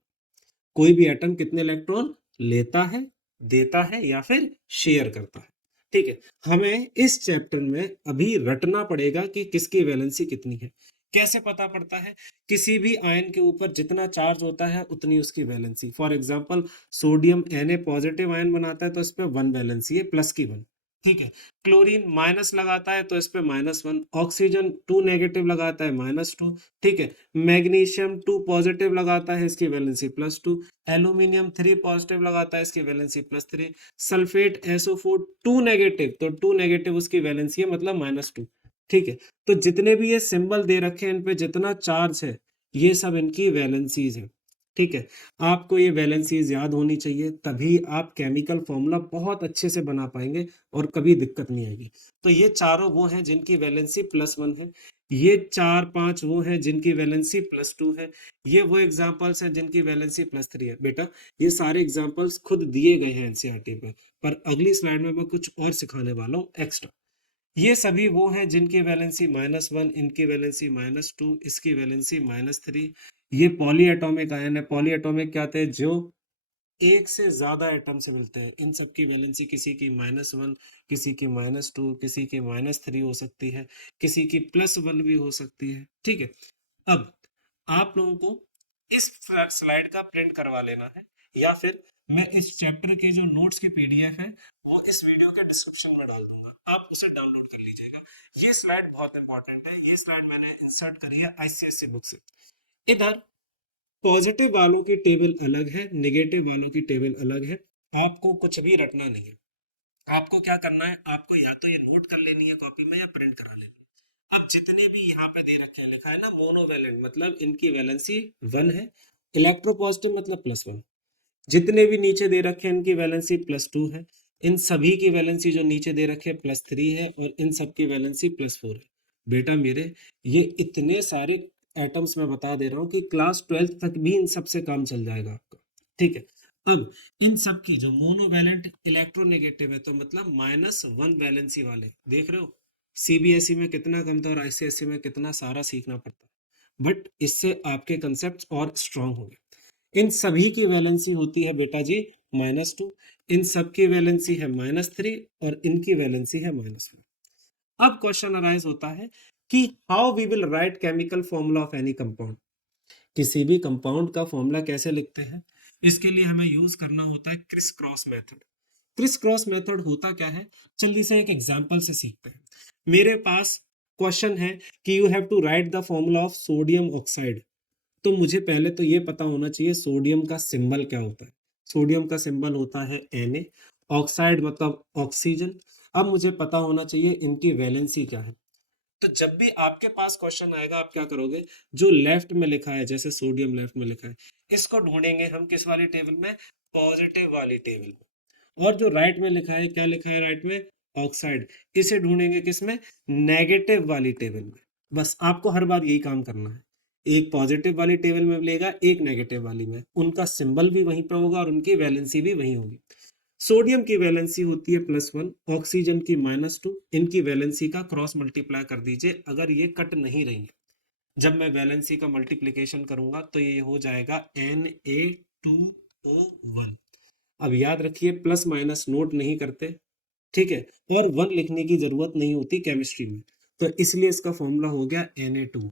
कोई भी एटम कितने इलेक्ट्रॉन लेता है, देता है, या फिर शेयर करता है। ठीक है, हमें इस चैप्टर में अभी रटना पड़ेगा कि किसकी वैलेंसी कितनी है। कैसे पता पड़ता है? किसी भी आयन के ऊपर जितना चार्ज होता है उतनी उसकी valency. For example sodium Na positive ion बनाता है तो इस पे 1 वैलेंसी है, प्लस की 1। ठीक है, क्लोरीन माइनस लगाता है तो इस पे -1, ऑक्सीजन 2 नेगेटिव लगाता है -2। ठीक है, मैग्नीशियम 2 पॉजिटिव लगाता है, इसकी वैलेंसी +2। एल्यूमिनियम 3 पॉजिटिव लगाता है, इसकी वैलेंसी +3। सल्फेट SO4 2 नेगेटिव, तो 2 नेगेटिव उसकी वैलेंसी है, मतलब -2। ठीक है, तो जितने भी ये सिंबल दे रखे हैं इन पे जितना चार्ज है, ये सब इनकी वैलेंसीज है। ठीक है, आपको ये वैलेंसीज याद होनी चाहिए, तभी आप केमिकल फॉर्मूला बहुत अच्छे से बना पाएंगे और कभी दिक्कत नहीं आएगी। तो ये चारों वो हैं जिनकी वैलेंसी +1 है, ये 4-5 वो हैं जिनकी वैलेंसी +2 है, ये वो एग्जांपल्स हैं जिनकी वैलेंसी +3 है। बेटा, ये सारे एग्जांपल्स खुद दिए गए हैं एनसीईआरटी पर अगली स्लाइड में मैं कुछ और सिखाने वाला हूँ एक्स्ट्रा। ये सभी वो हैं जिनकी वैलेंसी -1, इनकी वैलेंसी -2, इसकी वैलेंसी -3। ये पॉली एटॉमिक आयन है। पॉली एटॉमिक क्या थे? जो एक से ज्यादा एटम से मिलते हैं। इन सब की वैलेंसी किसी की -1, किसी की -2, किसी की -3 हो सकती है, किसी की +1 भी हो सकती है। ठीक है, अब आप लोगों को इस स्लाइड का प्रिंट करवा लेना है, या फिर मैं इस चैप्टर के जो नोट्स की PDF है वो इस वीडियो के डिस्क्रिप्शन में डाल दूंगा, आप उसे डाउनलोड कर लीजिएगा। ये स्लाइड बहुत इंपॉर्टेंट है, ये स्लाइड मैंने इंसर्ट करी है ICSE बुक से। इधर पॉजिटिव वालों की टेबल अलग है, नेगेटिव वालों की टेबल अलग है, आपको कुछ भी रटना नहीं है। आपको क्या करना है, आपको या तो ये नोट कर लेनी है कॉपी में या प्रिंट करा लेनी है। अब जितने भी यहाँ पे दे रखे हैं, लिखा है ना मोनोवैलेंट, मतलब इनकी वैलेंसी 1 है, इलेक्ट्रोपॉजिटिव मतलब +1। जितने भी नीचे दे रखे हैं इनकी वैलेंसी +2 है, इन सभी की वैलेंसी जो नीचे दे रखे हैं +3 है, और इन सब की वैलेंसी +4 है। बेटा मेरे, ये इतने सारे एटम्स मैं बता दे रहा हूँ कि क्लास 12th तक भी इन सब से काम चल जाएगा आपका। ठीक है। अब इन सब की जो मोनोवैलेंट इलेक्ट्रोनेगेटिव है, तो मतलब -1 वैलेंसी वाले, देख रहे हो सीबीएसई में कितना कम था और आईसीएसई में कितना सारा सीखना पड़ता है, बट इससे आपके कंसेप्ट और स्ट्रांग हो गए। इन सभी की वैलेंसी होती है बेटा जी -2, इन सब की वैलेंसी है -3, और इनकी वैलेंसी है -1। अब क्वेश्चन अराइज होता है कि how we will write chemical formula of any compound. किसी भी कंपाउंड का फॉर्मूला कैसे लिखते हैं, इसके लिए हमें यूज करना होता है criss cross method. Criss cross method होता क्या है, जल्दी से एक एग्जांपल से सीखते हैं। मेरे पास क्वेश्चन है कि you have to write the formula of sodium oxide. तो मुझे पहले तो ये पता होना चाहिए सोडियम का सिंबल क्या होता है। सोडियम का सिंबल होता है Na, ऑक्साइड मतलब ऑक्सीजन। अब मुझे पता होना चाहिए इनकी वैलेंसी क्या है। तो जब भी आपके पास क्वेश्चन आएगा, आप क्या करोगे, जो लेफ्ट में लिखा है, जैसे सोडियम लेफ्ट में लिखा है, इसको ढूंढेंगे हम किस वाली टेबल में, पॉजिटिव वाली टेबल में। और जो राइट में लिखा है, क्या लिखा है राइट में, ऑक्साइड, इसे ढूंढेंगे किस में, नेगेटिव वाली टेबल में। बस आपको हर बार यही काम करना है, एक पॉजिटिव वाली टेबल में मिलेगा, एक नेगेटिव वाली में, उनका सिंबल भी वहीं पे होगा और उनकी वैलेंसी भी वहीं होगी। सोडियम की वैलेंसी होती है +1, ऑक्सीजन की -2, इनकी वैलेंसी का क्रॉस मल्टीप्लाई कर दीजिए अगर ये कट नहीं रही है। जब मैं वैलेंसी का मल्टीप्लिकेशन करूंगा तो ये हो जाएगा Na2O1। अब याद रखिए प्लस माइनस नोट नहीं करते, ठीक है, और 1 लिखने की जरूरत नहीं होती केमिस्ट्री में, तो इसलिए इसका फॉर्मूला हो गया Na2।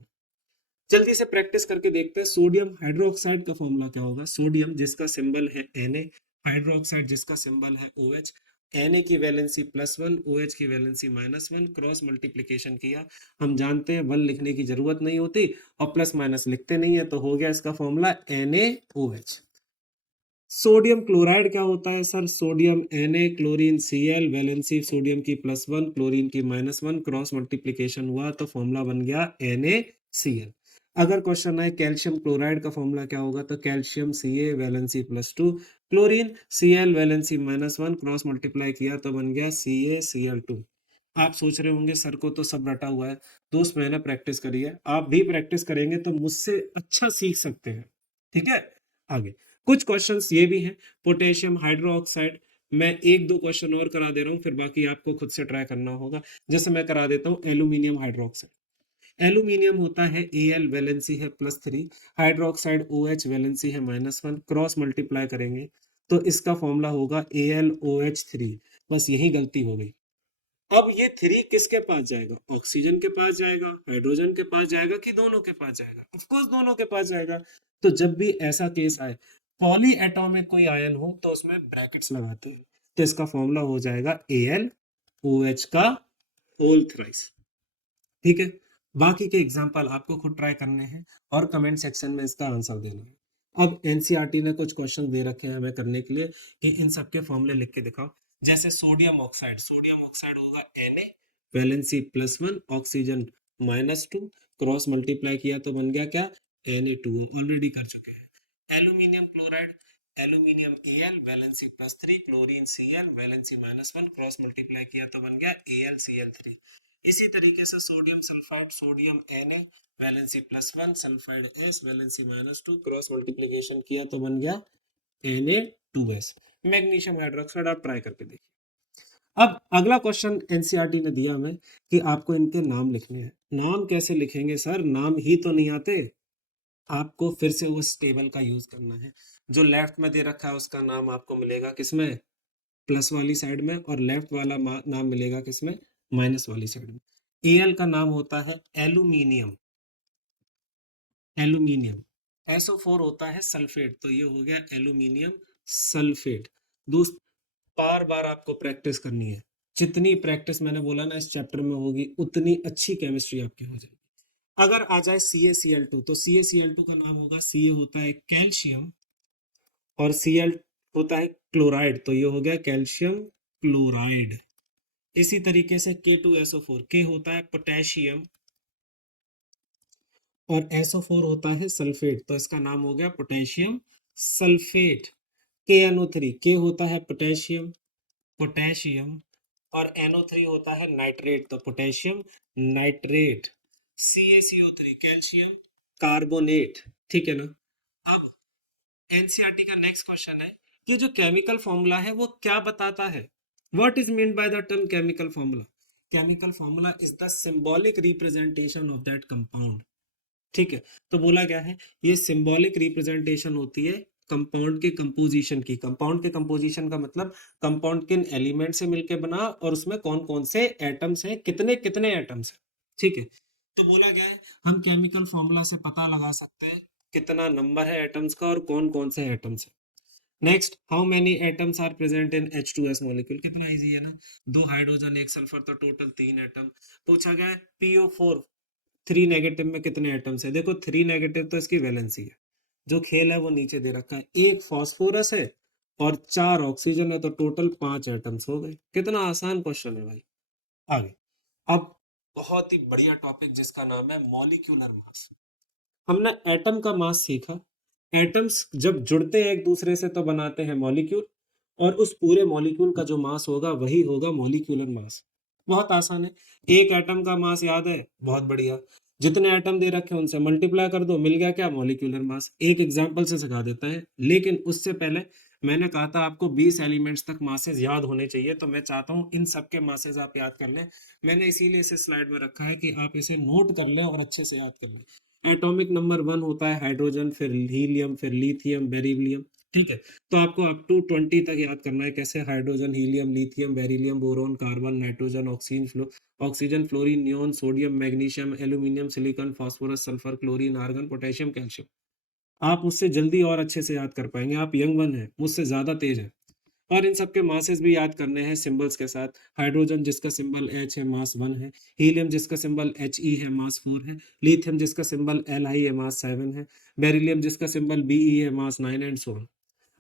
जल्दी से प्रैक्टिस करके देखते हैं, सोडियम हाइड्रोक्साइड का फॉर्मूला क्या होगा। सोडियम जिसका सिंबल है Na, हाइड्रोक्साइड जिसका सिंबल है OH। Na की वैलेंसी +1, OH की वैलेंसी -1, क्रॉस मल्टीप्लिकेशन किया। हम जानते हैं 1 लिखने की जरूरत नहीं होती और प्लस माइनस लिखते नहीं है, तो हो गया इसका फॉर्मूला NaOH। सोडियम क्लोराइड क्या होता है sir, sodium Na, chlorine Cl, valency sodium की +1, क्लोरीन की -1, क्रॉस मल्टीप्लिकेशन हुआ तो फॉर्मूला बन गया NaCl। अगर क्वेश्चन आए कैल्शियम क्लोराइड का फॉर्मूला क्या होगा, तो calcium Ca, valency +2, chlorine Cl, valency -1, cross multiply किया तो बन गया CaCl2। आप सोच रहे होंगे सर को तो सब रटा हुआ है। दोस्त मैंने प्रैक्टिस करी है, आप भी प्रैक्टिस करेंगे तो मुझसे अच्छा सीख सकते हैं। ठीक है, आगे कुछ क्वेश्चंस ये भी हैं। पोटेशियम हाइड्रोक्साइड, मैं एक दो क्वेश्चन और करा दे रहा हूँ, फिर बाकी आपको खुद से ट्राई करना होगा। जैसे मैं करा देता हूँ एल्यूमिनियम हाइड्रोक्साइड। एल्यूमिनियम होता है Al, वैलेंसी है +3, हाइड्रोक्साइड OH, वैलेंसी है -1, क्रॉस मल्टीप्लाई करेंगे तो इसका फॉर्मूला होगा AlOH3। बस यही गलती हो गई। अब ये 3 किसके पास जाएगा, ऑक्सीजन के पास जाएगा, हाइड्रोजन के पास जाएगा, कि दोनों के पास जाएगा, ऑफ कोर्स दोनों के पास जाएगा। तो जब भी ऐसा केस आए, पॉली एटॉमिक कोई आयन हो, तो उसमें ब्रैकेट्स लगाते हैं, तो इसका फॉर्मूला हो जाएगा AlOH का होल थ्राइस। ठीक है, बाकी के एग्जाम्पल आपको खुद ट्राई करने हैं और कमेंट सेक्शन में इसका आंसर देना है। अब एनसीईआरटी ने कुछ क्वेश्चन दे रखे हैं हमें करने के लिए कि इन सबके फॉर्मूले लिख के दिखाओ। जैसे सोडियम ऑक्साइड, सोडियम ऑक्साइड होगा Na, valency +1, oxygen -2, cross multiply किया तो बन गया क्या, Na2, ऑलरेडी कर चुके हैं। Aluminium chloride, aluminium Al, valency +3, chlorine Cl, valency -1, cross multiply किया तो बन गया AlCl3। इसी तरीके से sodium sulphide, sodium Na, valency +1, sulphide S, valency -2, cross multiplication किया तो बन गया Na2S। मैग्नीशियम हाइड्रोक्साइड आप ट्राई करके देखिए। अब अगला क्वेश्चन एनसीईआरटी ने दिया हमें कि आपको इनके नाम लिखने हैं। नाम कैसे लिखेंगे सर, नाम ही तो नहीं आते। आपको फिर से उस टेबल का यूज करना है, जो लेफ्ट में दे रखा है उसका नाम आपको मिलेगा किसमें, प्लस वाली साइड में, और लेफ्ट वाला नाम मिलेगा किसमें, माइनस वाली साइड में। Al का नाम होता है एल्यूमिनियम, एल्यूमिनियम। SO4 होता है सल्फेट, तो ये हो गया एल्यूमिनियम सल्फेट। दोस्त बार बार आपको प्रैक्टिस करनी है, जितनी प्रैक्टिस मैंने बोला ना इस चैप्टर में होगी, उतनी अच्छी केमिस्ट्री आपकी हो जाएगी। अगर आ जाए CaCl2, तो CaCl2 का नाम होगा, Ca होता है कैल्शियम और Cl होता है क्लोराइड, तो ये हो गया कैल्शियम क्लोराइड। इसी तरीके से K2SO4, के होता है पोटेशियम और SO4 होता है सल्फेट, तो इसका नाम हो गया पोटेशियम सल्फेट। KNO3, के होता है पोटेशियम, पोटेशियम और NO3 होता है नाइट्रेट, तो potassium nitrate. CaCO3, calcium carbonate. ठीक है ना। अब एनसीईआरटी का नेक्स्ट क्वेश्चन है कि जो केमिकल फॉर्मूला है वो क्या बताता है। What is mean by the term chemical formula? Chemical formula is the symbolic representation of that compound. ठीक है, तो बोला गया है ये सिंबॉलिक रिप्रेजेंटेशन होती है कंपाउंड के कंपोजिशन की। कंपाउंड के कंपोजिशन का मतलब कंपाउंड किन एलिमेंट से मिलकर बना और उसमें कौन कौन से एटम्स हैं, कितने कितने एटम्स हैं। ठीक है, तो बोला गया है हम केमिकल फॉर्मूला से पता लगा सकते हैं कितना नंबर है एटम्स का और कौन कौन से एटम्स है। Next, how many atoms are present in H2S molecule. कितना इजी है ना, 2 हाइड्रोजन 1 सल्फर, तो टोटल 3 एटम। पूछा गया है PO4 3 नेगेटिव में कितने एटम्स है। देखो 3 नेगेटिव तो इसकी वैलेंसी है, जो खेल है वो नीचे दे रखा है। एक फॉस्फोरस है और 4 ऑक्सीजन है, तो टोटल 5 एटम्स हो गए। कितना आसान क्वेश्चन है भाई। आगे, अब बहुत ही बढ़िया टॉपिक जिसका नाम है मॉलिक्यूलर मास। हमने एटम का मास सीखा। एटम्स जब जुड़ते हैं एक दूसरे से तो बनाते हैं मॉलिक्यूल, और उस पूरे मॉलिक्यूल का जो मास होगा वही होगा मॉलिक्यूलर मास। बहुत आसान है, एक एटम का मास याद है, बहुत बढ़िया। जितने एटम दे रखे हैं उनसे मल्टीप्लाई कर दो, मिल गया क्या, मॉलिक्यूलर मास। एक एग्जांपल से सिखा देता है, लेकिन उससे पहले मैंने कहा था आपको 20 एलिमेंट्स तक मासेस याद होने चाहिए, तो मैं चाहता हूँ इन सब के मासेस आप याद कर लें। मैंने इसीलिए इसे स्लाइड में रखा है कि आप इसे नोट कर लें और अच्छे से याद कर लें। एटॉमिक नंबर 1 होता है हाइड्रोजन, फिर हीलियम, फिर लिथियम, बेरिलियम। ठीक है, तो आपको अप टू 20 तक याद करना है। कैसे, hydrogen, helium, lithium, beryllium, boron, carbon, nitrogen, oxygen, fluorine, neon, sodium, magnesium, aluminium, silicon, phosphorus, sulphur, chlorine, argon, potassium, calcium. आप मुझसे जल्दी और अच्छे से याद कर पाएंगे, आप यंग वन हैं, मुझसे ज्यादा तेज है। और इन सबके मासेस भी याद करने हैं सिंबल्स के साथ। हाइड्रोजन जिसका सिंबल H है, मास 1 है। हीलियम जिसका सिंबल He है, मास 4 है। लिथियम जिसका सिंबल Li है, मास 7 है। बेरिलियम जिसका सिंबल Be है, मास 9 एंड सो ऑन।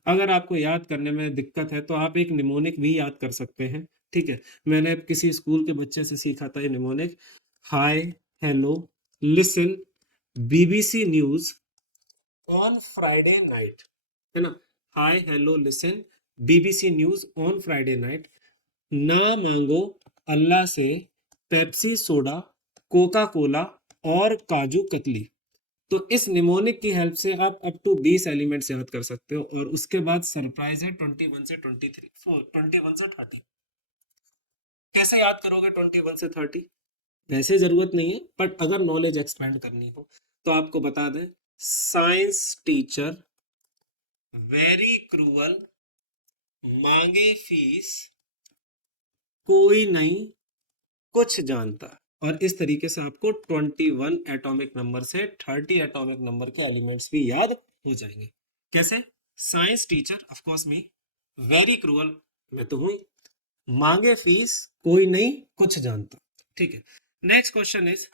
अगर आपको याद करने में दिक्कत है तो आप एक निमोनिक भी याद कर सकते हैं। ठीक है, मैंने किसी स्कूल के बच्चे से सीखा था ये mnemonic. Hi, hello, listen, BBC news on Friday night, है ना। Hi, hello, listen, BBC news on Friday night. ना मांगो अल्लाह से पेप्सी सोडा, कोका कोला और काजू कतली। तो इस निमोनिक की हेल्प से आप अप टू 20 एलिमेंट्स याद कर सकते हो, और उसके बाद सरप्राइज है 21 से 23, 21 से 30। कैसे याद करोगे 21 से 30? वैसे जरूरत नहीं है, बट अगर नॉलेज एक्सपेंड करनी हो तो आपको बता दें, साइंस टीचर वेरी क्रूअल, मांगे फीस, कोई नहीं कुछ जानता। और इस तरीके से आपको 21 एटॉमिक नंबर से 30 एटॉमिक नंबर के एलिमेंट्स भी याद हो जाएंगे। कैसे? Science teacher, of course me, very cruel, मैं तो हूं, मांगे फीस, कोई नहीं कुछ जानता। ठीक है, next question is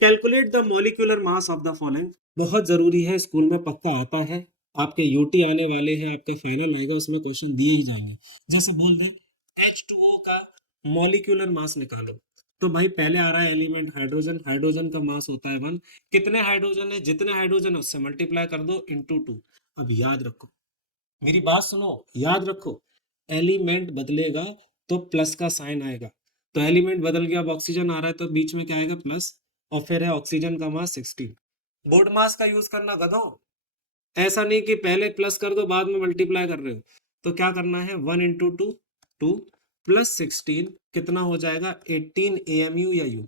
calculate the molecular mass of the following. बहुत जरूरी है, स्कूल में पक्का आता है, आपके यूटी आने वाले हैं, आपका फाइनल आएगा, उसमें क्वेश्चन दिए ही जाएंगे। जैसे बोल दें H2O का मॉलिक्यूलर मास निकालो, तो भाई पहले आ रहा है एलिमेंट हाइड्रोजन। हाइड्रोजन का मास होता है 1। कितने हाइड्रोजन है, जितने हाइड्रोजन है उससे मल्टीप्लाई कर दो इंटू 2। अब याद रखो, मेरी बात सुनो, याद रखो, एलिमेंट बदलेगा तो प्लस का साइन आएगा। तो एलिमेंट बदल गया, अब ऑक्सीजन आ रहा है तो बीच में क्या आएगा, प्लस। और फिर है ऑक्सीजन का मास 16। बोर्ड मास का यूज करना गधो, ऐसा नहीं कि पहले प्लस कर दो बाद में मल्टीप्लाई कर रहे हो। तो क्या करना है, 1 इंटू 2, 2 प्लस 16 कितना हो जाएगा, 18 AMU या U।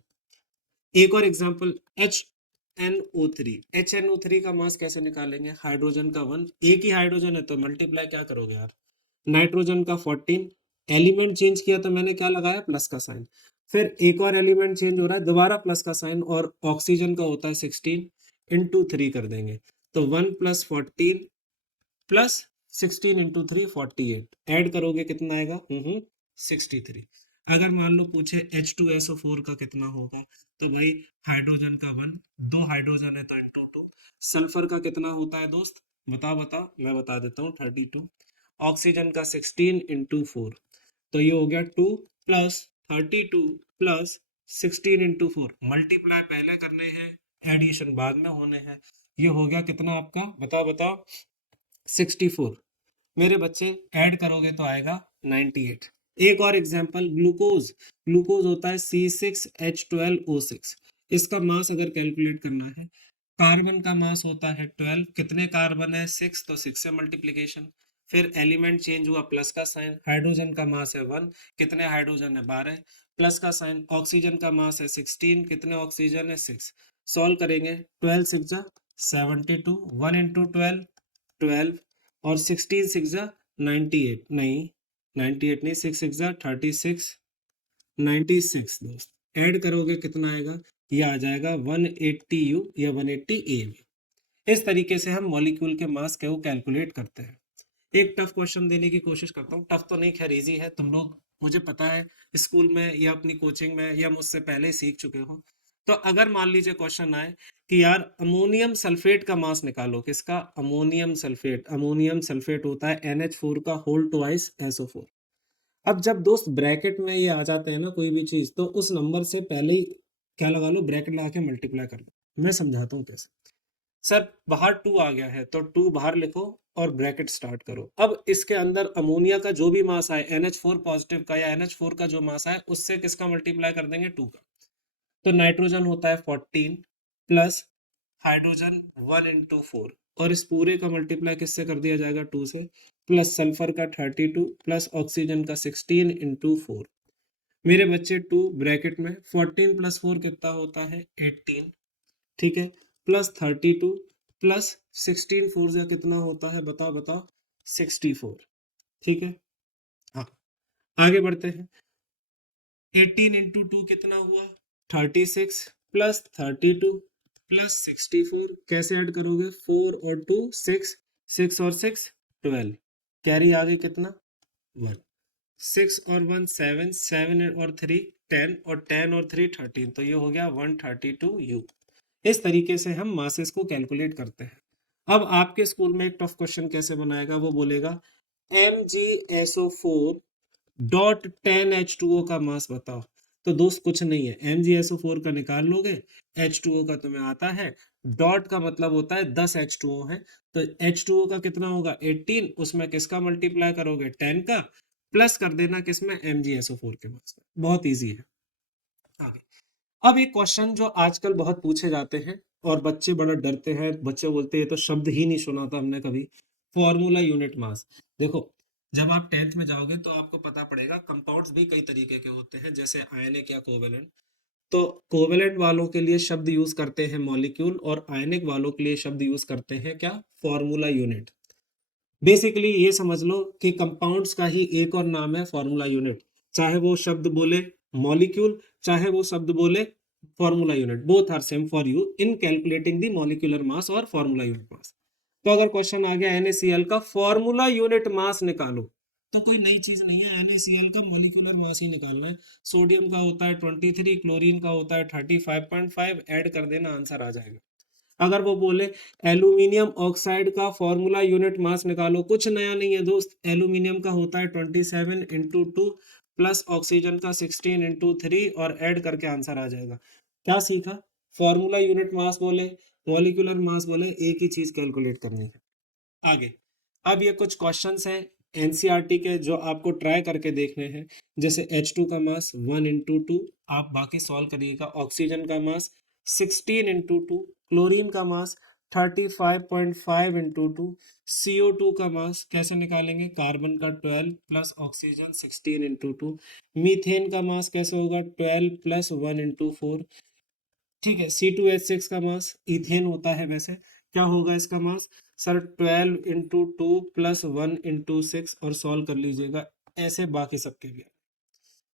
एक और एग्जांपल, HNO3। HNO3 का मास कैसे निकालेंगे, हाइड्रोजन का 1, एक ही हाइड्रोजन है तो मल्टीप्लाई क्या करोगे यार, नाइट्रोजन का 14। एलिमेंट चेंज किया तो मैंने क्या लगाया, प्लस का साइन। फिर एक और एलिमेंट चेंज हो रहा है, दोबारा प्लस का साइन, और ऑक्सीजन का होता है 16, इंटू 3 कर देंगे। तो 1 प्लस 14 प्लस 16 इंटू 3 48, ऐड करोगे कितना आएगा, 63। अगर मान लो पूछे H2SO4 का कितना होगा, तो भाई हाइड्रोजन का 1, 2 हाइड्रोजन है तो इंटू 2। सल्फर का कितना होता है दोस्त, बता बता, मैं बता देता हूँ, 32। ऑक्सीजन का 16 इंटू 4। तो ये हो गया 2 प्लस 32 प्लस 16 इंटू 4। मल्टीप्लाई पहले करने हैं, एडिशन बाद में होने हैं। ये हो गया कितना आपका, बताओ बताओ, 64। मेरे बच्चे ऐड करोगे तो आएगा 98। एक और एग्जांपल, ग्लूकोज। ग्लूकोज होता है C6H12O6। इसका मास अगर कैलकुलेट करना है, कार्बन का मास होता है 12, कितने कार्बन है 6, तो 6 से मल्टीप्लीकेशन। फिर एलिमेंट चेंज हुआ, प्लस का साइन। हाइड्रोजन का मास है 1, कितने हाइड्रोजन है 12, प्लस का साइन। ऑक्सीजन का मास है 16, कितने ऑक्सीजन है 6। सॉल्व करेंगे, 12 6 जा 72, 1 इंटू 12 12, और 16 6 जा 98, नहीं 98 नहीं, 6 6 जा 36, 96 दोस्त। ऐड करोगे कितना आएगा, ये आ जाएगा 180U या 180 AU। इस तरीके से हम मॉलिक्यूल के मास को कैलकुलेट करते हैं। एक टफ क्वेश्चन देने की कोशिश करता हूँ, टफ तो नहीं, खैर इजी है, तुम लोग मुझे पता है स्कूल में या अपनी कोचिंग में या मुझसे पहले ही सीख चुके हो। तो अगर मान लीजिए क्वेश्चन आए कि यार अमोनियम सल्फेट का मास निकालो, किसका, अमोनियम सल्फेट। अमोनियम सल्फेट होता है NH4 का होल ट्वाइस SO4। अब जब दोस्त ब्रैकेट में ये आ जाते हैं ना कोई भी चीज, तो उस नंबर से पहले ही क्या लगा लो, ब्रैकेट लगा के मल्टीप्लाई कर लो। मैं समझाता हूँ कैसे। सर बाहर 2 आ गया है तो 2 बाहर लिखो और ब्रैकेट स्टार्ट करो। अब इसके अंदर अमोनिया का जो भी मास आए, NH4 पॉजिटिव का या NH4 का जो मास आए, उससे किसका मल्टीप्लाई कर देंगे, 2 का। तो नाइट्रोजन होता है 14 प्लस हाइड्रोजन 1 इंटू 4, और इस पूरे का मल्टीप्लाई किससे कर दिया जाएगा, 2 से, प्लस सल्फर का 32 प्लस ऑक्सीजन का 16 इंटू 4। मेरे बच्चे 2 ब्रैकेट में 14 प्लस 4 कितना होता है 18, ठीक है, प्लस 32 प्लस 16 4 से कितना होता है, बताओ बताओ, 64, ठीक है। हाँ, आगे बढ़ते हैं। 18 इंटू 2 कितना हुआ 36, प्लस 32 प्लस 64, कैसे ऐड करोगे, 4 और 2 6, 6 और 6 12, कैरी आ गई कितना 1, 6 और 1 7, 7 और 3 10, और 10 और 3 13, तो ये हो गया 132U। इस तरीके से हम मासेस को कैलकुलेट करते हैं। अब आपके स्कूल में एक टफ क्वेश्चन कैसे बनाएगा, वो बोलेगा MgSO4 डॉट 10H2O का मास बताओ। तो दोस्त कुछ नहीं है, MgSO4 का निकाल लोगे, H2O का तुम्हें आता है, डॉट का मतलब होता है 10 H2O है, तो H2O का कितना होगा 18, उसमें किसका मल्टीप्लाई करोगे 10 का, प्लस कर देना किसमें, MgSO4 के मास में। बहुत ईजी है। आगे, अब एक क्वेश्चन जो आजकल बहुत पूछे जाते हैं और बच्चे बड़ा डरते हैं, बच्चे बोलते हैं तो शब्द ही नहीं सुना था हमने कभी, फॉर्मूला यूनिट मास। देखो, जब आप 10th में जाओगे तो आपको पता पड़ेगा कंपाउंड्स भी कई तरीके के होते हैं, जैसे आयनिक या कोवेलेंट। तो कोवेलेंट वालों के लिए शब्द यूज करते हैं मॉलिक्यूल, और आयनिक वालों के लिए शब्द यूज करते हैं क्या, फॉर्मूला यूनिट। बेसिकली ये समझ लो कि कंपाउंड्स का ही एक और नाम है फॉर्मूला यूनिट। चाहे वो शब्द बोले मॉलिक्यूल, चाहे वो शब्द बोले formula unit, both are same for you in calculating the molecular mass और फॉर्मूला यूनिट मास। तो अगर क्वेश्चन आ गया NaCl का फॉर्मूला यूनिट मास निकालो, तो कोई नई चीज नहीं है, NaCl का मॉलिक्यूलर मास ही निकालना है। सोडियम का होता है 23, क्लोरीन का होता है 35.5, ऐड कर देना आंसर आ जाएगा। अगर वो बोले एल्यूमिनियम ऑक्साइड का फॉर्मूला यूनिट मास निकालो, कुछ नया नहीं है दोस्त, एल्यूमिनियम का होता है 27 इंटू 2 प्लस ऑक्सीजन का 16 इंटू 3, और ऐड करके आंसर आ जाएगा। क्या सीखा, फॉर्मूला यूनिट मास बोले, मॉलिक्यूलर मास बोले, एक ही चीज कैलकुलेट करनी है। आगे, अब ये कुछ क्वेश्चंस हैं एनसीईआरटी के जो आपको ट्राई करके देखने हैं। जैसे H2 का मास 1 इंटू 2, आप बाकी सॉल्व करिएगा। ऑक्सीजन का मास 16 इंटू 2, क्लोरीन का मास 35.5 इंटू 2, CO2 का मास कैसे निकालेंगे, कार्बन का 12 प्लस ऑक्सीजन 16 इंटू 2, मीथेन का मास कैसे होगा 12 प्लस 1 इंटू 4, ठीक है। C2H6 का मास, इथेन होता है वैसे, क्या होगा इसका मास, सर 12 इंटू 2 प्लस 1 इंटू 6, और सॉल्व कर लीजिएगा। ऐसे बाकी सबके भी।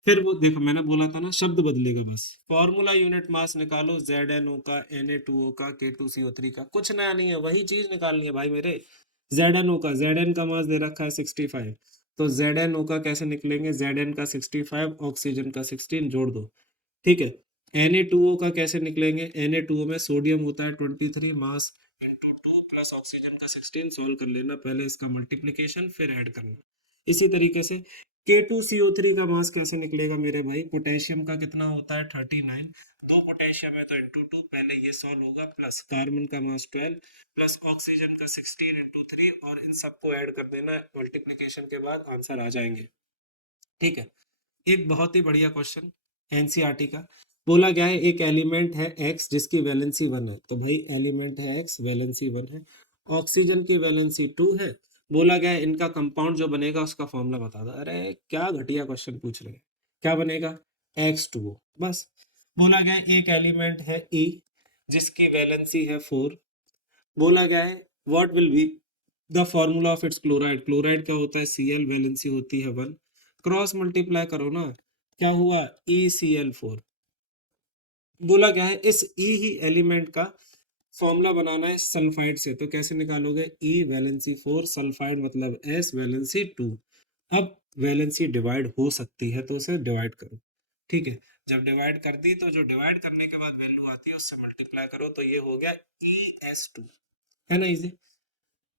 फिर वो देखो, मैंने बोला था ना शब्द बदलेगा बस। फॉर्मूला यूनिट मास निकालो, ZnO का, Na2O का, K2CO3 का, कुछ नया नहीं है, वही चीज निकालनी है भाई मेरे। ZnO का, Zn का मास दे रखा है 65, तो ZnO का कैसे निकलेंगे, Zn का 65, ऑक्सीजन का 16, जोड़ दो, ठीक है। Na2O का कैसे निकलेंगे, Na2O में सोडियम होता है 23, मास इंटू 2 प्लस ऑक्सीजन का 16, सॉल्व कर लेना पहले इसका मल्टीप्लीकेशन फिर ऐड करना। इसी तरीके से K2CO3 का मास कैसे निकलेगा मेरे भाई? पोटेशियम का कितना होता है 39, दो पोटेशियम है तो इंटू 2, पहले ये सॉल्व होगा, प्लस कार्बन का मास 12 प्लस ऑक्सीजन का 16 इंटू 3, और इन सबको ऐड कर देना है, मल्टीप्लीकेशन के बाद आंसर आ जाएंगे। ठीक है, एक बहुत ही बढ़िया क्वेश्चन एनसीईआरटी का। बोला गया है एक एलिमेंट है एक्स जिसकी वैलेंसी 1 है, तो भाई एलिमेंट है एक्स, वैलेंसी 1 है, ऑक्सीजन की वैलेंसी 2 है। बोला गया है इनका कंपाउंड जो बनेगा उसका फॉर्मूला बता दो। अरे क्या घटिया क्वेश्चन पूछ रहे हैं, क्या बनेगा? H2O बस। बोला गया है एक एलिमेंट है E जिसकी वैलेंसी है 4। बोला गया है what will be the formula of its chloride, chloride क्या होता है Cl, वैलेंसी होती है 1, क्रॉस मल्टीप्लाई करो ना, क्या हुआ ECl4। बोला गया है इस ई ही एलिमेंट का फॉर्मूला बनाना है सल्फाइड से, तो कैसे निकालोगे? E वैलेंसी 4, सल्फाइड मतलब S वैलेंसी 2। अब वैलेंसी डिवाइड हो सकती है तो उसे डिवाइड करो। ठीक है, जब डिवाइड कर दी तो जो डिवाइड करने के बाद वैल्यू आती है उससे मल्टीप्लाई करो, तो ये हो गया ES2, है ना इजी।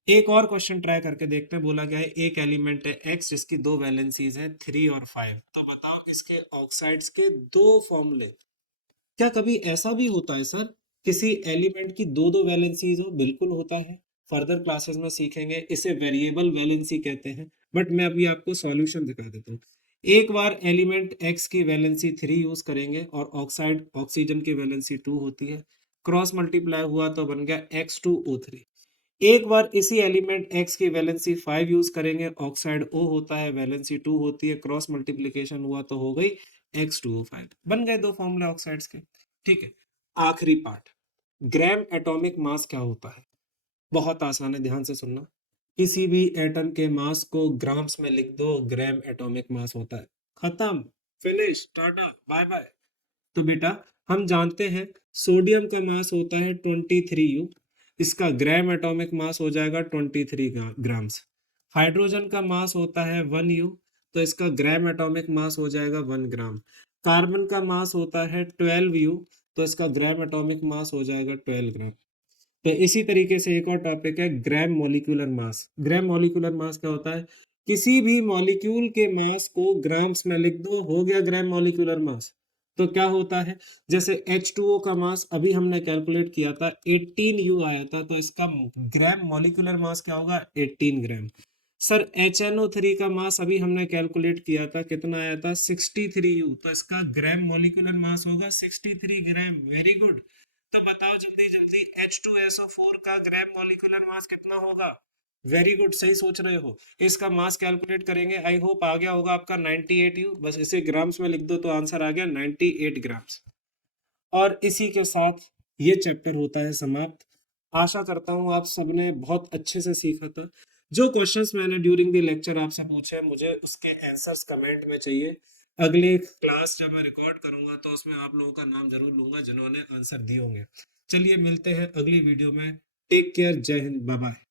एक और क्वेश्चन ट्राई करके देखते हैं। बोला गया है एक एलिमेंट है एक्स जिसकी दो वैलेंसीज हैं 3 और 5, तो बताओ इसके ऑक्साइड्स के दो फॉर्मूले। क्या कभी ऐसा भी होता है सर किसी एलिमेंट की दो दो वैलेंसीज हो? बिल्कुल होता है, फर्दर क्लासेस में सीखेंगे, इसे वेरिएबल वैलेंसी कहते हैं, बट मैं अभी आपको सॉल्यूशन दिखा देता हूँ। एक बार एलिमेंट एक्स की वैलेंसी 3 यूज करेंगे और ऑक्साइड ऑक्सीजन की वैलेंसी 2 होती है, क्रॉस मल्टीप्लाई हुआ तो बन गया X2O3। एक बार इसी एलिमेंट X की वैलेंसी 5 यूज करेंगे, ऑक्साइड O होता है, वैलेंसी 2 होती है, क्रॉस मल्टीप्लिकेशन हुआ तो हो गई X2O5। बन गए दो फॉर्मूले ऑक्साइड्स के। ठीक है, आखिरी पार्ट, ग्राम एटॉमिक मास क्या होता है? बहुत आसान है, ध्यान से सुनना। किसी भी एटम के मास को ग्राम्स में लिख दो, ग्राम एटॉमिक मास होता है। खत्म, फिनिश, टाटा, बाय बाय। तो बेटा हम जानते हैं सोडियम का मास होता है 23U, इसका ग्राम एटॉमिक मास हो जाएगा 23 ग्राम्स। हाइड्रोजन का मास होता है 1U, तो इसका ग्राम एटॉमिक मास हो जाएगा 1 ग्राम। कार्बन का मास होता है 12U, तो इसका ग्राम एटॉमिक मास हो जाएगा 12 ग्राम। तो इसी तरीके से एक और टॉपिक है gram molecular mass. Gram molecular mass क्या होता है? किसी भी मॉलिक्यूल के मास को ग्राम्स में लिख दो, हो गया ग्राम मॉलिक्यूलर मास। तो क्या होता है, जैसे H2O का मास अभी हमने कैलकुलेट किया था 18U आया था, तो इसका ग्राम मॉलिक्यूलर मास क्या होगा? 18 ग्राम। सर HNO3 का मास अभी हमने कैलकुलेट किया था, कितना आया था? 63U, तो इसका ग्राम मॉलिक्यूलर मास होगा 63 ग्राम। Very good. तो बताओ जल्दी जल्दी H2SO4 का ग्राम मॉलिक्यूलर मास कितना होगा? वेरी गुड, सही सोच रहे हो। इसका मास कैलकुलेट करेंगे, आई होप आ गया होगा आपका 98U, बस इसे ग्राम्स में लिख दो तो आंसर आ गया 98 ग्राम्स। और इसी के साथ ये चैप्टर होता है समाप्त। आशा करता हूँ आप सबने बहुत अच्छे से सीखा था। जो क्वेश्चंस मैंने ड्यूरिंग द लेक्चर आपसे पूछे, मुझे उसके आंसर्स कमेंट में चाहिए। अगले क्लास जब मैं रिकॉर्ड करूंगा तो उसमें आप लोगों का नाम जरूर लूंगा जिन्होंने आंसर दिए होंगे। चलिए मिलते हैं अगली वीडियो में। टेक केयर, जय हिंद, बाय बाय।